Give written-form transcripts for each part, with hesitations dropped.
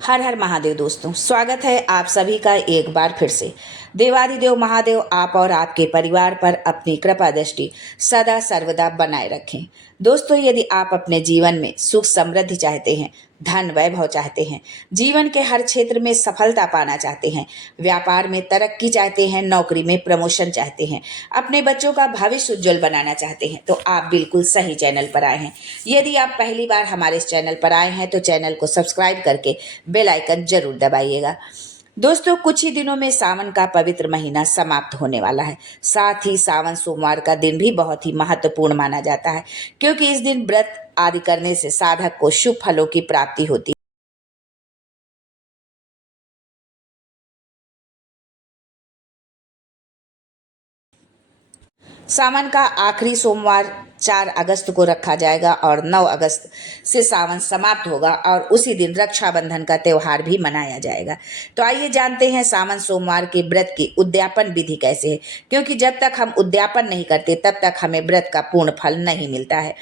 हर हर महादेव दोस्तों, स्वागत है आप सभी का एक बार फिर से। देवादिदेव महादेव आप और आपके परिवार पर अपनी कृपा दृष्टि सदा सर्वदा बनाए रखें। दोस्तों, यदि आप अपने जीवन में सुख समृद्धि चाहते हैं, धन वैभव चाहते हैं, जीवन के हर क्षेत्र में सफलता पाना चाहते हैं, व्यापार में तरक्की चाहते हैं, नौकरी में प्रमोशन चाहते हैं, अपने बच्चों का भविष्य उज्जवल बनाना चाहते हैं, तो आप बिल्कुल सही चैनल पर आए हैं। यदि आप पहली बार हमारे इस चैनल पर आए हैं तो चैनल को सब्सक्राइब करके बेल आइकन जरूर दबाइएगा। दोस्तों, कुछ ही दिनों में सावन का पवित्र महीना समाप्त होने वाला है। साथ ही सावन सोमवार का दिन भी बहुत ही महत्वपूर्ण माना जाता है, क्योंकि इस दिन व्रत आदि करने से साधक को शुभ फलों की प्राप्ति होती है। सावन का आखिरी सोमवार 4 अगस्त को रखा जाएगा और 9 अगस्त से सावन समाप्त होगा और उसी दिन रक्षाबंधन का त्यौहार भी मनाया जाएगा। तो आइए जानते हैं सावन सोमवार के व्रत की उद्यापन विधि कैसे है, क्योंकि जब तक हम उद्यापन नहीं करते तब तक हमें व्रत का पूर्ण फल नहीं मिलता है।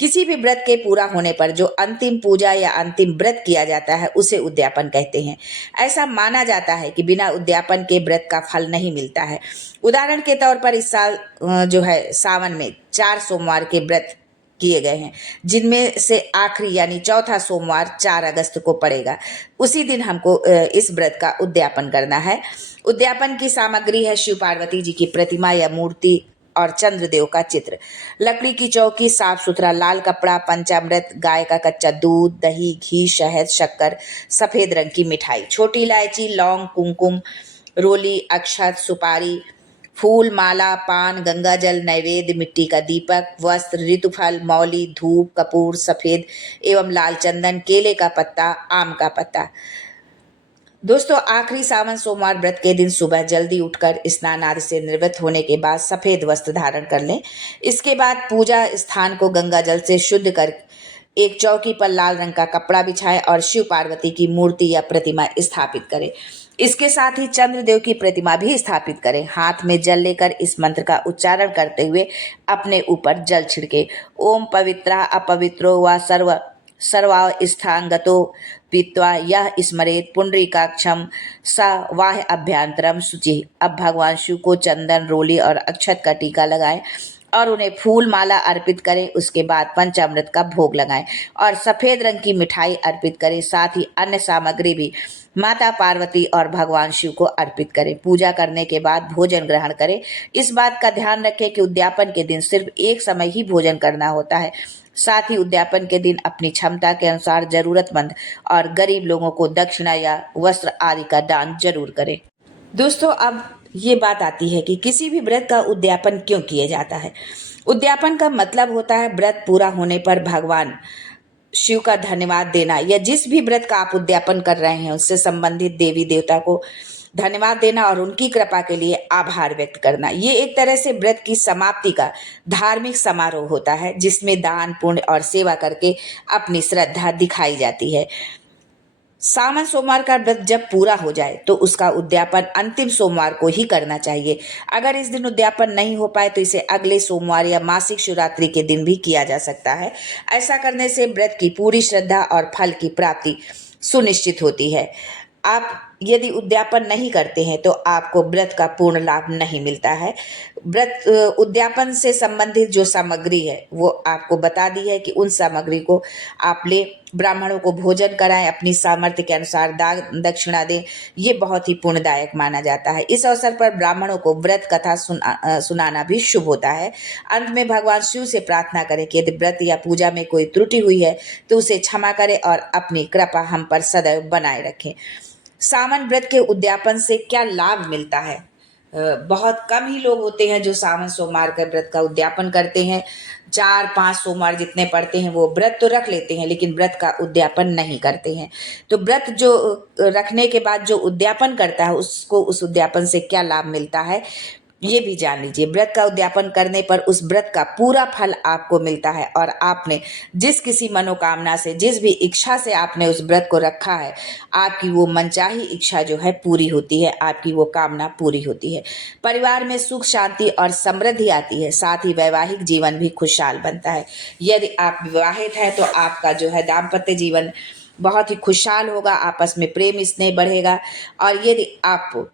किसी भी व्रत के पूरा होने पर जो अंतिम पूजा या अंतिम व्रत किया जाता है उसे उद्यापन कहते हैं। ऐसा माना जाता है कि बिना उद्यापन के व्रत का फल नहीं मिलता है। उदाहरण के तौर पर इस साल जो है सावन में 4 सोमवार के व्रत किए गए हैं, जिनमें से आखिरी यानी चौथा सोमवार 4 अगस्त को पड़ेगा। उसी दिन हमको इस व्रत का उद्यापन करना है। उद्यापन की सामग्री है शिव पार्वती जी की प्रतिमा या मूर्ति और चंद्रदेव का चित्र, लकड़ी की चौकी, साफ सुथरा लाल कपड़ा, पंचामृत, गाय का कच्चा दूध, दही, घी, शहद, शक्कर, सफेद रंग की मिठाई, छोटी इलायची, लौंग, कुमकुम, रोली, अक्षत, सुपारी, फूल, माला, पान, गंगाजल, नैवेद्य, मिट्टी का दीपक, वस्त्र, ऋतुफल, मौली, धूप, कपूर, सफेद एवं लाल चंदन, केले का पत्ता, आम का पत्ता। दोस्तों, आखिरी सावन सोमवार व्रत के दिन सुबह जल्दी उठकर स्नान आदि से निवृत्त होने के बाद सफेद वस्त्र धारण कर लें। इसके बाद पूजा स्थान को गंगा जल से शुद्ध कर एक चौकी पर लाल रंग का कपड़ा बिछाएं और शिव पार्वती की मूर्ति या प्रतिमा स्थापित करें। इसके साथ ही चंद्रदेव की प्रतिमा भी स्थापित करें। हाथ में जल लेकर इस मंत्र का उच्चारण करते हुए अपने ऊपर जल छिड़के। ओम पवित्रा अपवित्रो व सर्वावस्थांगतो पीत्वा यह स्मरेत पुंडरीकाक्षम स वाह अभ्यंतरम शुचि। अब भगवान शिव को चंदन, रोली और अक्षत का टीका लगाएं और उन्हें फूल माला अर्पित करें। उसके बाद पंचामृत का भोग लगाएं और सफेद रंग की मिठाई अर्पित करें। साथ ही अन्य सामग्री भी माता पार्वती और भगवान शिव को अर्पित करें। पूजा करने के बाद भोजन ग्रहण करें। इस बात का ध्यान रखें कि उद्यापन के दिन सिर्फ एक समय ही भोजन करना होता है। साथ ही उद्यापन के दिन अपनी क्षमता के अनुसार जरूरतमंद और गरीब लोगों को दक्षिणा या वस्त्र आदि का दान जरूर करें। दोस्तों, अब ये बात आती है कि किसी भी व्रत का उद्यापन क्यों किया जाता है। उद्यापन का मतलब होता है व्रत पूरा होने पर भगवान शिव का धन्यवाद देना, या जिस भी व्रत का आप उद्यापन कर रहे हैं उससे संबंधित देवी देवता को धन्यवाद देना और उनकी कृपा के लिए आभार व्यक्त करना। ये एक तरह से व्रत की समाप्ति का धार्मिक समारोह होता है, जिसमें दान, पुण्य और सेवा करके अपनी श्रद्धा दिखाई जाती है। सावन सोमवार का व्रत जब पूरा हो जाए तो उसका उद्यापन अंतिम सोमवार को ही करना चाहिए। अगर इस दिन उद्यापन नहीं हो पाए तो इसे अगले सोमवार या मासिक शिवरात्रि के दिन भी किया जा सकता है। ऐसा करने से व्रत की पूरी श्रद्धा और फल की प्राप्ति सुनिश्चित होती है। आप यदि उद्यापन नहीं करते हैं तो आपको व्रत का पूर्ण लाभ नहीं मिलता है। व्रत उद्यापन से संबंधित जो सामग्री है वो आपको बता दी है कि उन सामग्री को आप ले, ब्राह्मणों को भोजन कराएं, अपनी सामर्थ्य के अनुसार दान दक्षिणा दें। ये बहुत ही पुण्यदायक माना जाता है। इस अवसर पर ब्राह्मणों को व्रत कथा सुनाना भी शुभ होता है। अंत में भगवान शिव से प्रार्थना करें कि यदि व्रत या पूजा में कोई त्रुटि हुई है तो उसे क्षमा करें और अपनी कृपा हम पर सदैव बनाए रखें। सावन व्रत के उद्यापन से क्या लाभ मिलता है। बहुत कम ही लोग होते हैं जो सावन सोमवार के व्रत का उद्यापन करते हैं। 4-5 सोमवार जितने पड़ते हैं वो व्रत तो रख लेते हैं, लेकिन व्रत का उद्यापन नहीं करते हैं। तो व्रत जो रखने के बाद जो उद्यापन करता है उसको उस उद्यापन से क्या लाभ मिलता है ये भी जान लीजिए। व्रत का उद्यापन करने पर उस व्रत का पूरा फल आपको मिलता है और आपने जिस किसी मनोकामना से, जिस भी इच्छा से आपने उस व्रत को रखा है, आपकी वो मनचाही इच्छा जो है पूरी होती है, आपकी वो कामना पूरी होती है। परिवार में सुख, शांति और समृद्धि आती है। साथ ही वैवाहिक जीवन भी खुशहाल बनता है। यदि आप विवाहित हैं तो आपका जो है दाम्पत्य जीवन बहुत ही खुशहाल होगा, आपस में प्रेम स्नेह बढ़ेगा। और यदि आप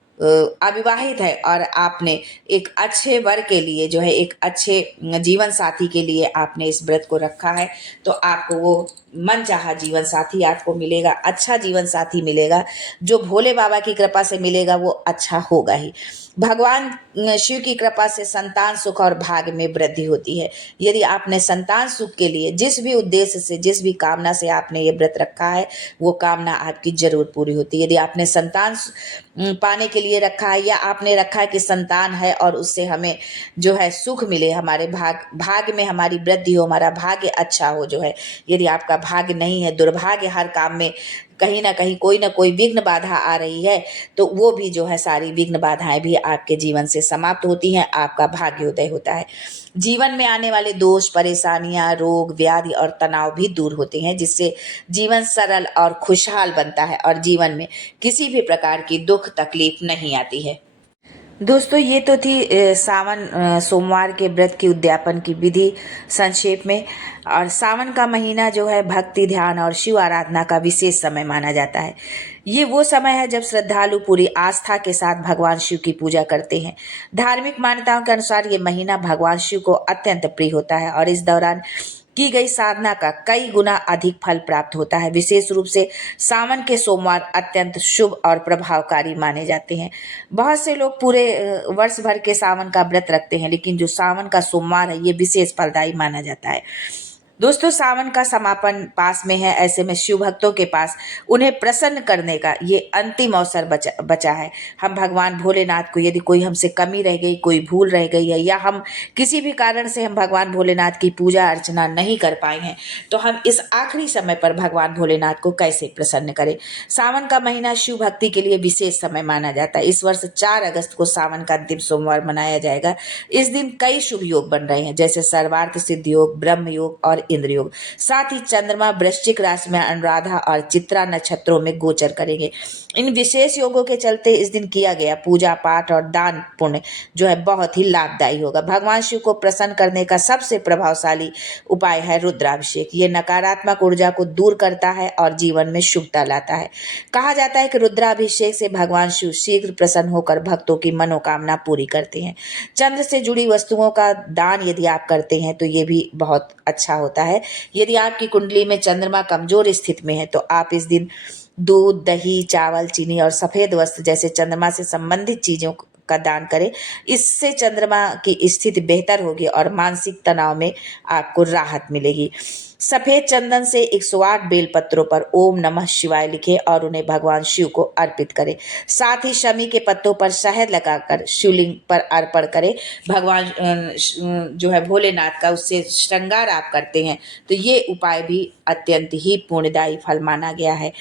अविवाहित है और आपने एक अच्छे वर के लिए जो है, एक अच्छे जीवन साथी के लिए आपने इस व्रत को रखा है, तो आपको वो मनचाहा जीवन साथी आपको मिलेगा, अच्छा जीवन साथी मिलेगा। जो भोले बाबा की कृपा से मिलेगा वो अच्छा होगा ही। भगवान शिव की कृपा से संतान सुख और भाग्य में वृद्धि होती है। यदि आपने संतान सुख के लिए जिस भी उद्देश्य से, जिस भी कामना से आपने ये व्रत रखा है, वो कामना आपकी जरूर पूरी होती है। यदि आपने संतान पाने के लिए रखा है, या आपने रखा है कि संतान है और उससे हमें जो है सुख मिले, हमारे भाग्य में हमारी वृद्धि हो, हमारा भाग्य अच्छा हो जो है। यदि आपका भाग्य नहीं है, दुर्भाग्य, हर काम में कहीं ना कहीं कोई ना कोई विघ्न बाधा आ रही है, तो वो भी जो है, सारी विघ्न बाधाएं भी आपके जीवन से समाप्त होती हैं, आपका भाग्योदय होता है। जीवन में आने वाले दोष, परेशानियां, रोग, व्याधि और तनाव भी दूर होते हैं, जिससे जीवन सरल और खुशहाल बनता है और जीवन में किसी भी प्रकार की दुख तकलीफ नहीं आती है। दोस्तों, ये तो थी सावन सोमवार के व्रत की उद्यापन की विधि संक्षेप में। और सावन का महीना जो है भक्ति, ध्यान और शिव आराधना का विशेष समय माना जाता है। ये वो समय है जब श्रद्धालु पूरी आस्था के साथ भगवान शिव की पूजा करते हैं। धार्मिक मान्यताओं के अनुसार ये महीना भगवान शिव को अत्यंत प्रिय होता है और इस दौरान की गई साधना का कई गुना अधिक फल प्राप्त होता है। विशेष रूप से सावन के सोमवार अत्यंत शुभ और प्रभावकारी माने जाते हैं। बहुत से लोग पूरे वर्ष भर के सावन का व्रत रखते हैं, लेकिन जो सावन का सोमवार है ये विशेष फलदायी माना जाता है। दोस्तों, सावन का समापन पास में है, ऐसे में शिव भक्तों के पास उन्हें प्रसन्न करने का ये अंतिम अवसर बचा है। हम भगवान भोलेनाथ को, यदि कोई हमसे कमी रह गई, कोई भूल रह गई है, या हम किसी भी कारण से हम भगवान भोलेनाथ की पूजा अर्चना नहीं कर पाए हैं, तो हम इस आखिरी समय पर भगवान भोलेनाथ को कैसे प्रसन्न करें। सावन का महीना शिव भक्ति के लिए विशेष समय माना जाता है। इस वर्ष 4 अगस्त को सावन का अंतिम सोमवार मनाया जाएगा। इस दिन कई शुभ योग बन रहे हैं, जैसे सर्वार्थ सिद्धि योग, ब्रह्म योग और इंद्र योग। साथ ही चंद्रमा वृश्चिक राशि में अनुराधा और चित्रा नक्षत्रों में गोचर करेंगे। इन विशेष योगों के चलते इस दिन किया गया पूजा पाठ और दान पुण्य जो है बहुत ही लाभदायी होगा। भगवान शिव को प्रसन्न करने का सबसे प्रभावशाली उपाय है रुद्राभिषेक। ये नकारात्मक ऊर्जा को दूर करता है और जीवन में शुभता लाता है। कहा जाता है कि रुद्राभिषेक से भगवान शिव शीघ्र प्रसन्न होकर भक्तों की मनोकामना पूरी करते हैं। चंद्र से जुड़ी वस्तुओं का दान यदि आप करते हैं तो ये भी बहुत अच्छा होता है। यदि आपकी कुंडली में चंद्रमा कमजोर स्थिति में है, तो आप इस दिन दूध, दही, चावल, चीनी और सफेद वस्त्र जैसे चंद्रमा से संबंधित चीजों का दान करें। इससे चंद्रमा की स्थिति बेहतर होगी और मानसिक तनाव में आपको राहत मिलेगी। सफेद चंदन से 108 बेल पत्रों पर ओम नमः शिवाय लिखें और उन्हें भगवान शिव को अर्पित करें। साथ ही शमी के पत्तों पर शहद लगाकर शिवलिंग पर अर्पण करें। भगवान जो है भोलेनाथ का उससे श्रृंगार आप करते हैं, तो ये उपाय भी अत्यंत ही पुण्यदायी फल माना गया है।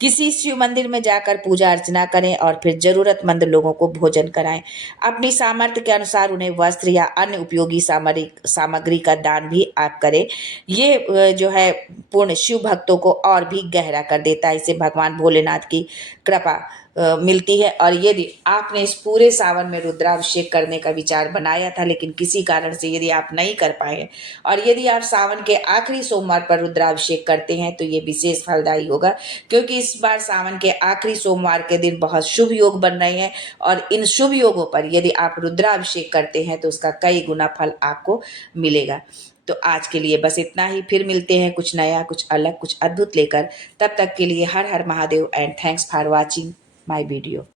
किसी शिव मंदिर में जाकर पूजा अर्चना करें और फिर जरूरतमंद लोगों को भोजन कराएं। अपनी सामर्थ्य के अनुसार उन्हें वस्त्र या अन्य उपयोगी सामग्री का दान भी आप करें। ये जो है पूर्ण शिव भक्तों को और भी गहरा कर देता है। इसे भगवान भोलेनाथ की कृपा मिलती है। और यदि आपने इस पूरे सावन में रुद्राभिषेक करने का विचार बनाया था, लेकिन किसी कारण से यदि आप नहीं कर पाए, और यदि आप सावन के आखिरी सोमवार पर रुद्राभिषेक करते हैं, तो ये विशेष फलदायी होगा, क्योंकि इस बार सावन के आखिरी सोमवार के दिन बहुत शुभ योग बन रहे हैं। और इन शुभ योगों पर यदि आप रुद्राभिषेक करते हैं तो उसका कई गुना फल आपको मिलेगा। तो आज के लिए बस इतना ही। फिर मिलते हैं कुछ नया, कुछ अलग, कुछ अद्भुत लेकर। तब तक के लिए हर हर Mahadev and thanks for watching my video.